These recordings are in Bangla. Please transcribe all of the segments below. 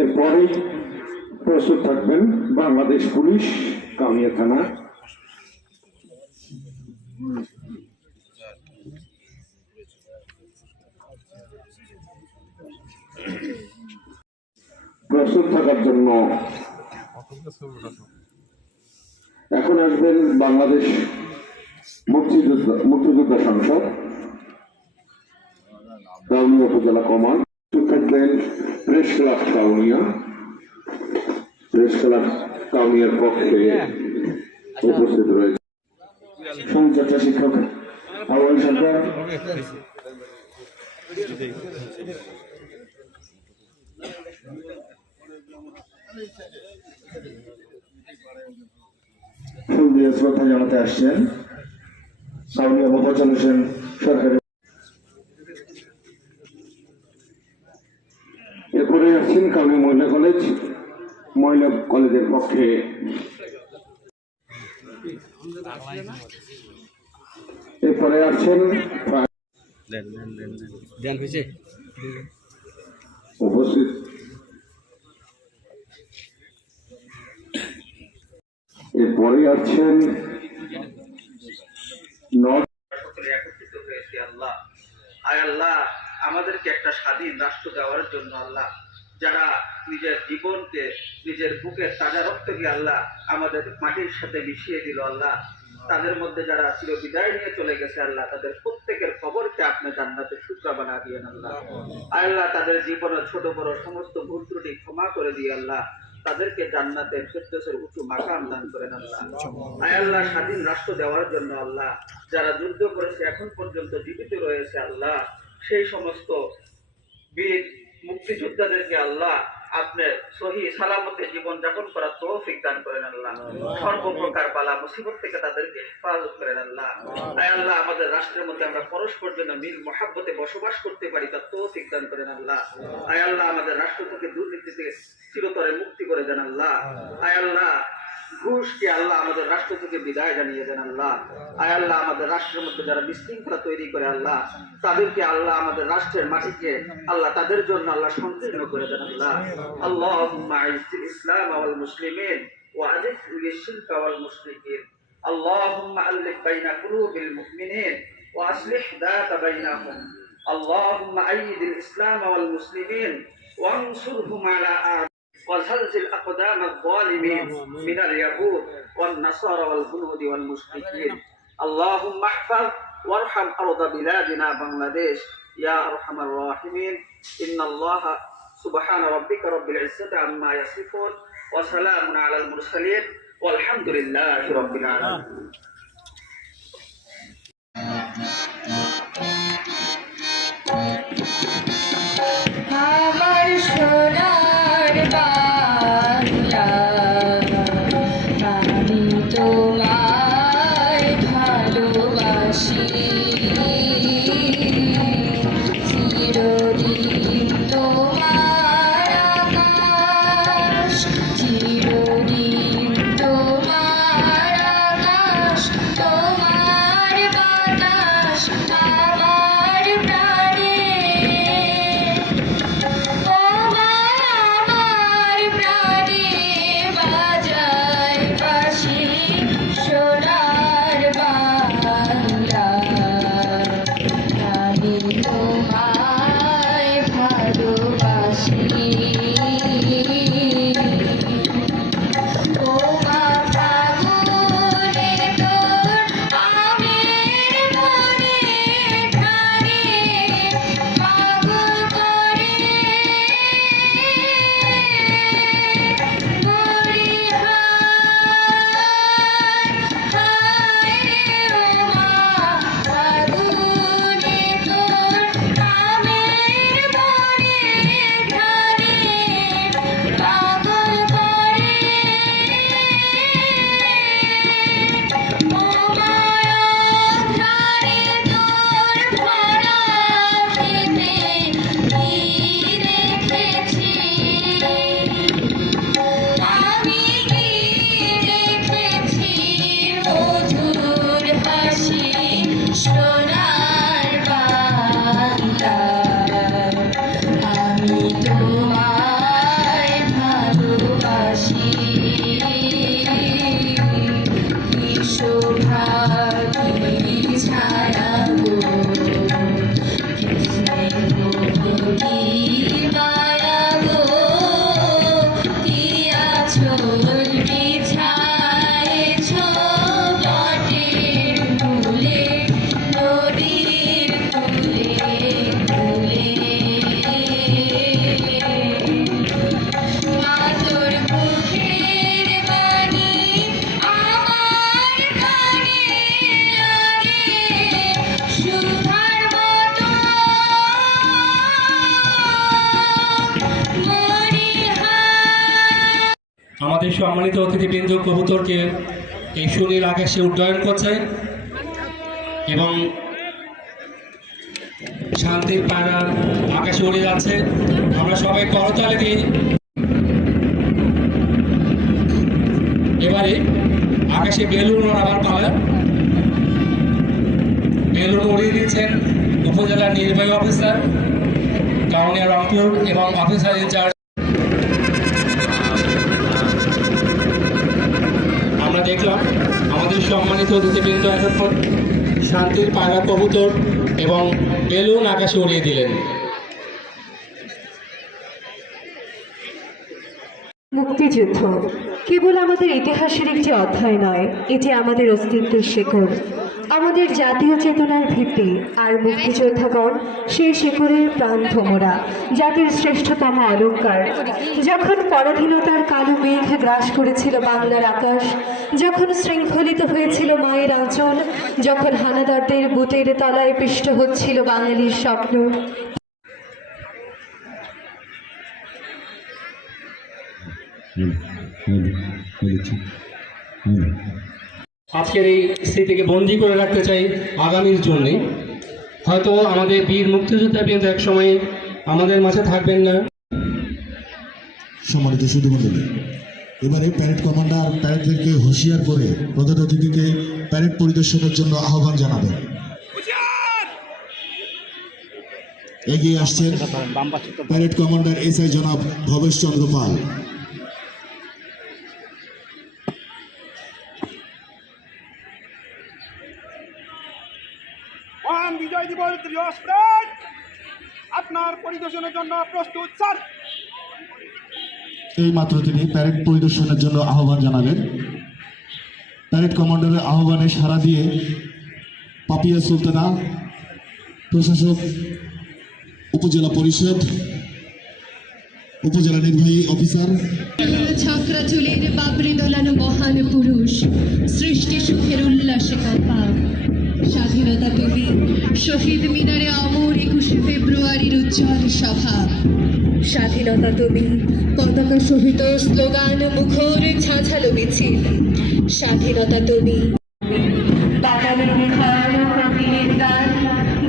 এরপরেই প্রস্তুত থাকবেন বাংলাদেশ পুলিশ কাউনিয়া থানা। প্রস্তুত থাকার জন্য এখন আসবেন বাংলাদেশ মুক্তিযোদ্ধা সংসদ কাউনিয়া উপজেলা কমান্ড। থাকবেন প্রেস ক্লাব কাউনিয়ার পক্ষে উপস্থিত রয়েছে সংযুক্ত শিক্ষক আওয়াল সরকার, শ্রদ্ধা জানাতে আসছেন কাউনিয়া মোফাজ্জল হোসেন সরকারি। এরপরে আসছেন কাউনিয়া মহিলা কলেজের পক্ষে এরপরে আসছেন উপস্থিত এরপরে আসছেন একত্রিত হয়েছে আল্লাহ। আয় আল্লাহ, আমাদেরকে একটা স্বাধীন রাষ্ট্র দেওয়ার জন্য আল্লাহ, যারা নিজের জীবনকে নিজের বুকের তাজা রক্তকে আল্লাহ আমাদের মাটির সাথে মিশিয়ে দিল আল্লাহ, তাদের মধ্যে যারা চির বিদায় নিয়ে চলে গেছে আল্লাহ, তাদের প্রত্যেকের কবরকে আপনি জান্নাতের সূত্রা বানা দিয়েন আল্লাহ। আয় আল্লাহ, তাদের জীবনের ছোট বড় সমস্ত ভুল ত্রুটি ক্ষমা করে দিয়ে আল্লাহ, তাদেরকে জান্নাতের ফেরদৌসের উঁচু মাকাম দান করেন আল্লাহ। আয় আল্লাহ, স্বাধীন রাষ্ট্র দেওয়ার জন্য আল্লাহ, যারা যুদ্ধ করেছে এখন পর্যন্ত জীবিত রয়েছে আল্লাহ, সেই সমস্ত বীর মুক্তিযোদ্ধাদেরকে আল্লাহ আপনি সহি সালামতে জীবন যাপন করার তৌফিক দান করেন আল্লাহ। সর্বপ্রকার বালা মুসিবত থেকে তাদেরকে হেফাজত করেন আল্লাহ। আয় আল্লাহ, আমাদের রাষ্ট্রের মধ্যে আমরা পরস্পর জন্য মিল মহাব্বতে বসবাস করতে পারি তার তৌফিক দান করেন আল্লাহ। আয় আল্লাহ, আমাদের রাষ্ট্র থেকে দুর্নীতি থেকে চিরতরে মুক্তি করে দেন আল্লাহ। আয় আল্লাহ, ঘুষকে আল্লাহ আমাদের রাষ্ট্র থেকে বিদায় জানিয়ে দেন আল্লাহ। আয় আল্লাহ, আমাদের রাষ্ট্রের মধ্যে যারা বিশৃঙ্খলা তৈরি করে আল্লাহ, তাদেরকে আল্লাহ আমাদের রাষ্ট্রের মাটিকে আল্লাহ তাদের জন্য আল্লাহ সংকীর্ণ করে দেন আল্লাহ। আল্লাহুম্মা আইজ্জিল ইসলাম ওয়াল মুসলিমিন ওয়া আযিল শিরকা ওয়াল মুশরিকিন। আল্লাহুম্মা আল্লিফ বাইনা কুলুবিল মুমিনিন ওয়া আসলিহ যাতা বাইনাহুম। আল্লাহুম্মা আইয়িদিল ইসলাম ওয়াল মুসলিমিন ওয়ানসুরহুম আলা وزلزل أقدام الظالمين من اليهود والنصارى والهنود والمشركين. اللهم احفظ وارحم أرض بلادنا بنغلاديش يا أرحم الراحمين. إن الله سبحان ربك رب العزة عما يصفون وسلام على المرسلين والحمد لله رب العالمين. আমাদের সম্মানিত অতিথিবৃন্দ কবুতরকে এই সুনীল আকাশে উড্ডয়ন করছে এবং শান্তির পায়রা আকাশে উড়ে যাচ্ছে। আমরা সবাই করতালি দিই। এবারে আকাশে বেলুন ওড়াবার পালা। বেলুন উড়িয়ে দিচ্ছেন উপজেলার নির্বাহী অফিসার কাউনিয়া রংপুর এবং অফিসার ইনচার্জ। আমরা দেখলাম আমাদের সম্মানিত অতিথিবৃন্দ এতক্ষণ শান্তির পায়রা কবুতর এবং বেলুন আকাশে উড়িয়ে দিলেন। মুক্তিযুদ্ধ কেবল আমাদের ইতিহাসের একটি অধ্যায় নয়, এটি আমাদের অস্তিত্বের শেকড়, আমাদের জাতীয় চেতনার ভিত্তি। আর মুক্তিযোদ্ধাগণ সেই শেকড়ের প্রাণ ভোমরা, জাতির শ্রেষ্ঠতম অলঙ্কার। যখন পরাধীনতার কালো মেঘ গ্রাস করেছিল বাংলার আকাশ, যখন শৃঙ্খলিত হয়েছিল মায়ের আঁচল, যখন হানাদারদের বুটের তলায় পিষ্ট হচ্ছিল বাঙালির স্বপ্ন, আজকের এই স্মৃতিকে বন্দী করে রাখতে চাই আগামীর জন্যে। হয়তো আমাদের বীর মুক্তিযোদ্ধা কিন্তু এক সময় আমাদের মাঝে থাকবেন না। সম্মানিত সুধীমণ্ডলী, এবারে প্যারেড কমান্ডার প্যারেডদেরকে হুঁশিয়ার করে প্রধান অতিথিকে প্যারেড পরিদর্শনের জন্য আহ্বান জানাবেন। এগিয়ে আসছেন প্যারেড কমান্ডার এসআই জনাব ভবেশ চন্দ্র পাল। মহান বিজয় দিবস দিবস প্যারেড আপনার পরিদর্শনের জন্য প্রস্তুত স্যার। এই মাত্র তিনি প্যারেড পরিদর্শনের জন্য আহ্বান জানালেন। প্যারেড কমান্ডারের আহ্বানে সাড়া দিয়ে পাপিয়া সুলতানা প্রশাসক, উপজেলা পরিষদ, উপজেলা নির্বাহী অফিসার, ছাকরা চুলের বাবরি দোলানো মহান পুরুষ, সৃষ্টি সুখের উল্লাসে কাঁপা স্বাধীনতা কবি, শহীদ মিনারে অমর 21শে ফেব্রুয়ারির উজ্জ্বল সভা। স্বাধীনতা তুমি পতাকা সহিত স্লোগান মুখর ছাঝালো মিছিল। স্বাধীনতা তুমি বাঙালির নির্ভর প্রতিদিনের গান,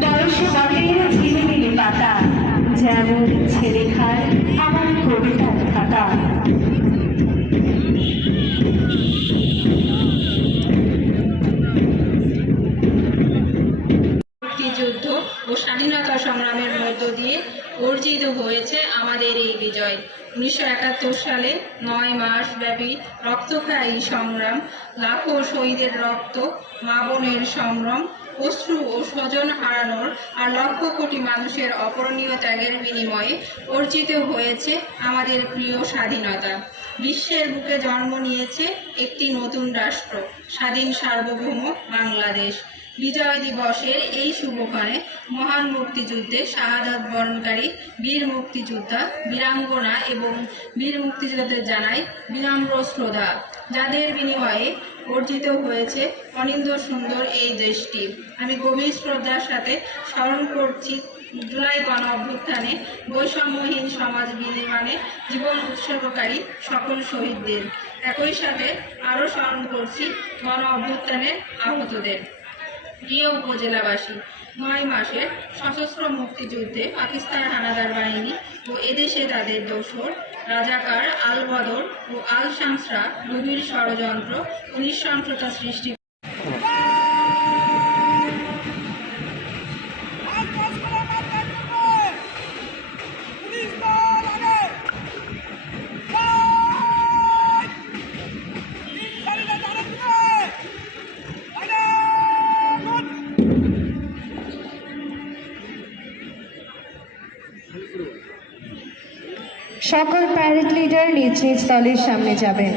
বয়সে বটের ঝিলিমিলি পাতা, যেমন ছেলে খায় আমার কবিতার খাতা। মুক্তিযুদ্ধ ও স্বাধীনতা সংগ্রামের মধ্য দিয়ে অর্জিত হয়েছে আমাদের এই বিজয়। 1971 সালে 9 মাস ব্যাপী রক্তক্ষয়ী সংগ্রাম, লাখো শহীদের রক্ত, মা বোনের সংগ্রাম, অশ্রু ও স্বজন হারানোর আর লক্ষ কোটি মানুষের অপরণীয় ত্যাগের বিনিময়ে অর্জিত হয়েছে আমাদের প্রিয় স্বাধীনতা। বিশ্বের বুকে জন্ম নিয়েছে একটি নতুন রাষ্ট্র, স্বাধীন সার্বভৌম বাংলাদেশ। বিজয় দিবসের এই শুভক্ষণে মহান মুক্তিযুদ্ধে শাহাদাত বরণকারী বীর মুক্তিযোদ্ধা, বীরাঙ্গনা এবং বীর মুক্তিযোদ্ধাদের জানাই বিনম্র শ্রদ্ধা, যাদের বিনিময়ে অর্জিত হয়েছে অনিন্দ সুন্দর এই দেশটি। আমি গভীর শ্রদ্ধার সাথে স্মরণ করছি জুলাই গণ অভ্যুত্থানে বৈষম্যহীন সমাজ বিনির্মাণে জীবন উৎসর্গকারী সকল শহীদদের। একই সাথে আরও স্মরণ করছি গণ অভ্যুত্থানের আহতদের। প্রিয় উপজেলাবাসী, 9 মাসের সশস্ত্র মুক্তিযুদ্ধে পাকিস্তান হানাদার বাহিনী ও এদেশে তাদের দোসর রাজাকার আল বদর ও আল শামসরা গভীর ষড়যন্ত্র ও নৃশংসতা সৃষ্টি সকল প্যারেড লিডার নিজ নিজ দলের সামনে যাবেন।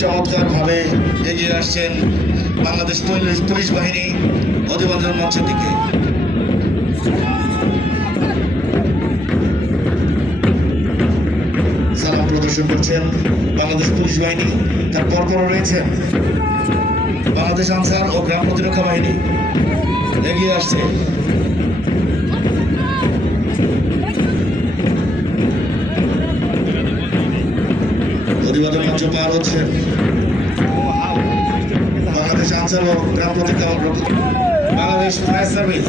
চমৎকারভাবে এগিয়ে আসছেন বাংলাদেশ পুলিশ বাহিনী অভিবাদন মঞ্চের দিকে। পরিদর্শন করছেন বাংলাদেশ পুলিশ বাহিনী, তার পরপর রয়েছেন বাংলাদেশ আনসার ও গ্রাম প্রতিরক্ষা বাহিনী। এগিয়ে আসছে অভিবাদন মঞ্চ পার হচ্ছেন বাংলাদেশ আনসার ও গ্রাম প্রতিরক্ষা বাংলাদেশ ফায়ার সার্ভিস।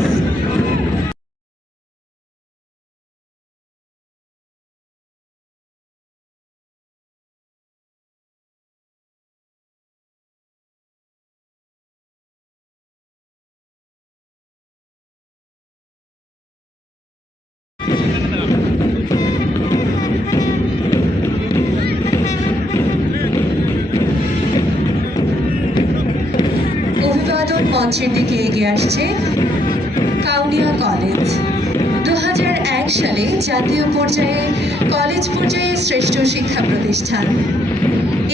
অভিবাদন মঞ্চের দিকে এগিয়ে আসছে কাউনিয়া কলেজ। 2001 সালে জাতীয় পর্যায়ে কলেজ পর্যায়ে শ্রেষ্ঠ শিক্ষা প্রতিষ্ঠান।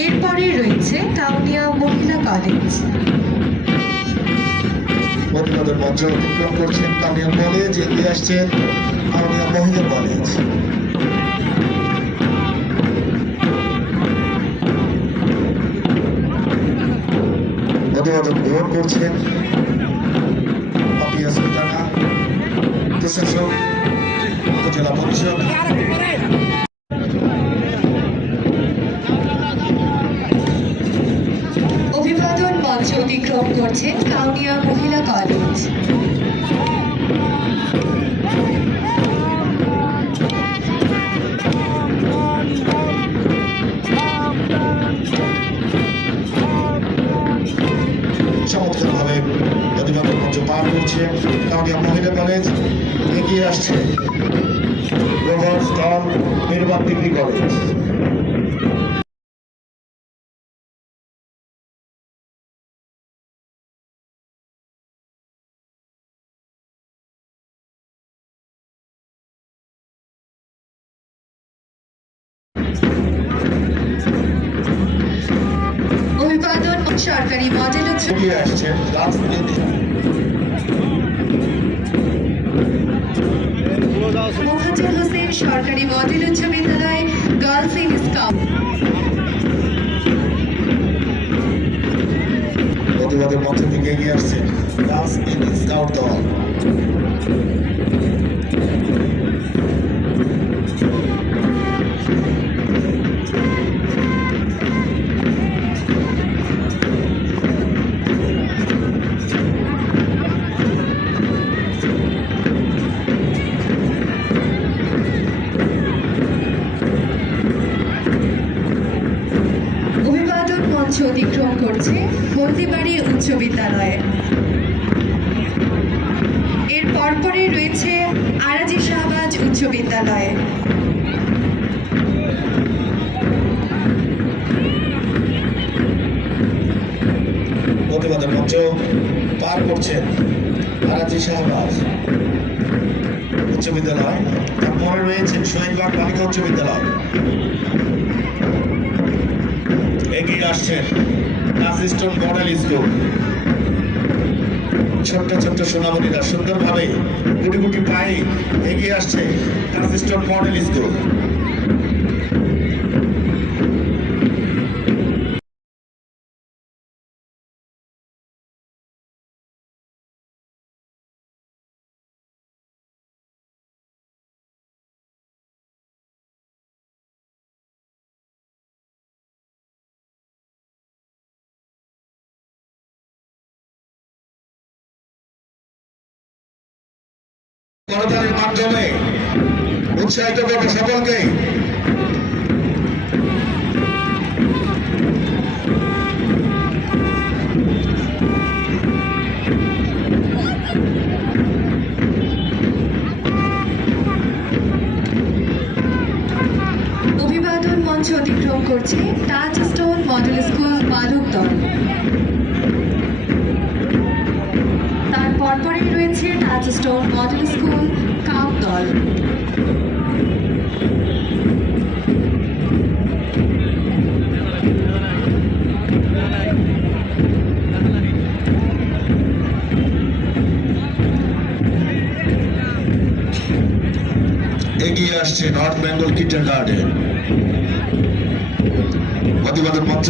এরপরে রয়েছে কাউনিয়া মহিলা কলেজ। অভিবাদন মঞ্চ অতিক্রম করছেন কাউনিয়া কলেজ, এগিয়ে আসছেন কাউনিয়া মহিলা কলেজ। অভিবাদন গ্রহণ করছেন পাপিয়া সুলতানা, প্রশাসক, উপজেলা পরিষদ। অভিবাদন মঞ্চ অতিক্রম করছেন কাউনিয়া মহিলা কলেজ। চমৎকারভাবে অভিবাদন মঞ্চ পার করছে কাউনিয়া মহিলা কলেজ। এগিয়ে আসছে রোভার স্টল নির্বাণ ডিগ্রি কলেজ। অভিবাদন সরকারি মডেল এগিয়ে আসছেন মোহাজ্জেল হোসেন সরকারি মডেল উচ্চ বিদ্যালয়, গার্লস ইন স্কাউট। প্রতিবাদের মঞ্চ থেকে এগিয়ে আসছেন গার্লস ইন স্কাউট দল। অভিবাদন মঞ্চ অতিক্রম করছে হলদিবাড়ি উচ্চ বিদ্যালয়। এর পরপরে রয়েছে আরাজি শাহবাজ উচ্চ বিদ্যালয়। প্রতিবাদের মঞ্চ পার করছেন আরাজি শাহবাজ উচ্চ বিদ্যালয়, তারপরে রয়েছেন শহীদবাগ বালিকা উচ্চ বিদ্যালয়। এগিয়ে আসছেন নাসিস্টন মডেল স্কুল। ছোট্ট ছোট্ট সোনামণিরা সুন্দরভাবে গুটি গুটি পায়ে এগিয়ে আসছে নাসিস্টন মডেল স্কুল। করতালির মাধ্যমে উৎসাহিত করবে সকলকে। অভিবাদন মঞ্চ অতিক্রম করছে টাচ স্টোন মডেল স্কুল মাধবদল। তার পরপরই রয়েছে টাচ স্টোন মডেল স্কুল কাউদল। এগিয়ে আসছে নর্থ বেঙ্গল কিন্ডারগার্টেন। প্রতিবাদন মঞ্চ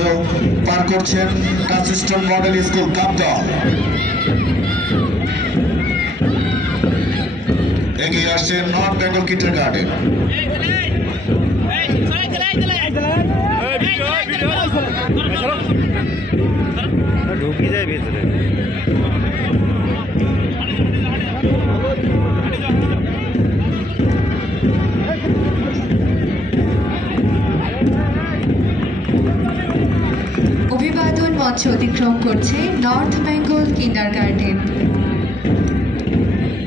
পার করছেন টাচস্টোন মডেল স্কুল কাপদল। এগিয়ে আসছেন নর্থ বেঙ্গল কিন্ডারগার্টেন। ঢুকি যায় ভিতরে। অভিবাদন মঞ্চ অতিক্রম করছে নর্থ বেঙ্গল কিন্ডারগার্টেন।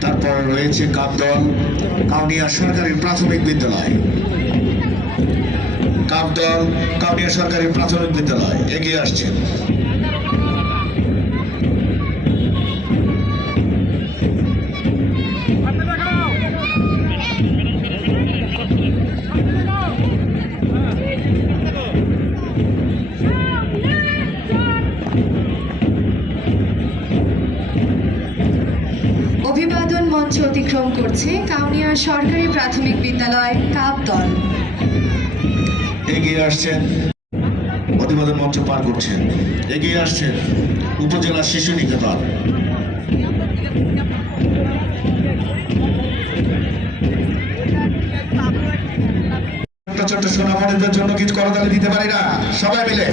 তারপর রয়েছে কাপদল কাউনিয়া সরকারি প্রাথমিক বিদ্যালয়। কাপদল কাউনিয়া সরকারি প্রাথমিক বিদ্যালয় এগিয়ে আসছেন। অভিবাদন মঞ্চ অতিক্রম করছে কাউনিয়া সরকারি প্রাথমিক বিদ্যালয় কাপদল। এগিয়ে আসছেন প্রতিবাদন মঞ্চ পার করছেন। এগিয়ে আসছেন উপজেলা শিশু নিকেতন। ছোট্ট ছোট্ট সোনামণিদের জন্য কিছু করতালি দিতে পারি না সবাই মিলে?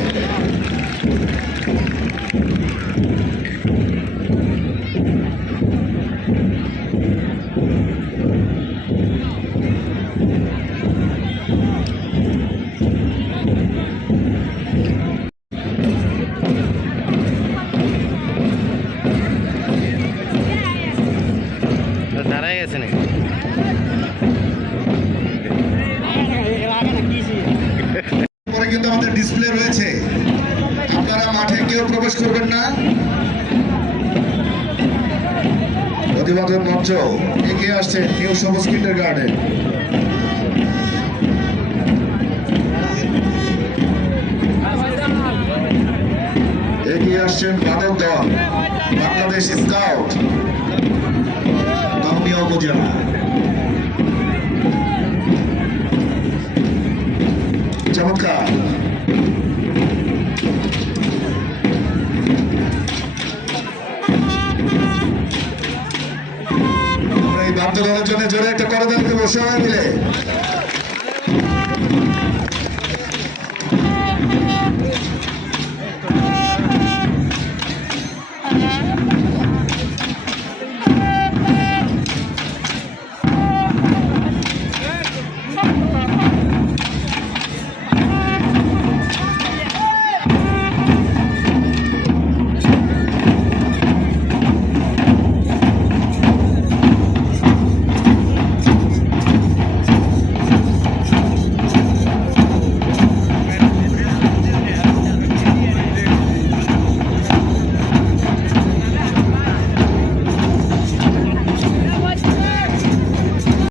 দাঁড়ায় গেছে নাকি? পরে কিন্তু আমাদের ডিসপ্লে রয়েছে, আপনারা মাঠে কেউ প্রবেশ করবেন না। প্রতিবাদন মঞ্চ এগিয়ে আসছে নিউ সবুজ কিন্ডারগার্টেন। এগিয়ে আসছেন বাদক দল বাংলাদেশ স্কাউট কাউনিয়া উপজেলা। চমৎকার। আমরা এই বাদ্য দলের জন্য জোরে একটা করতালি দেবো সবাই মিলে।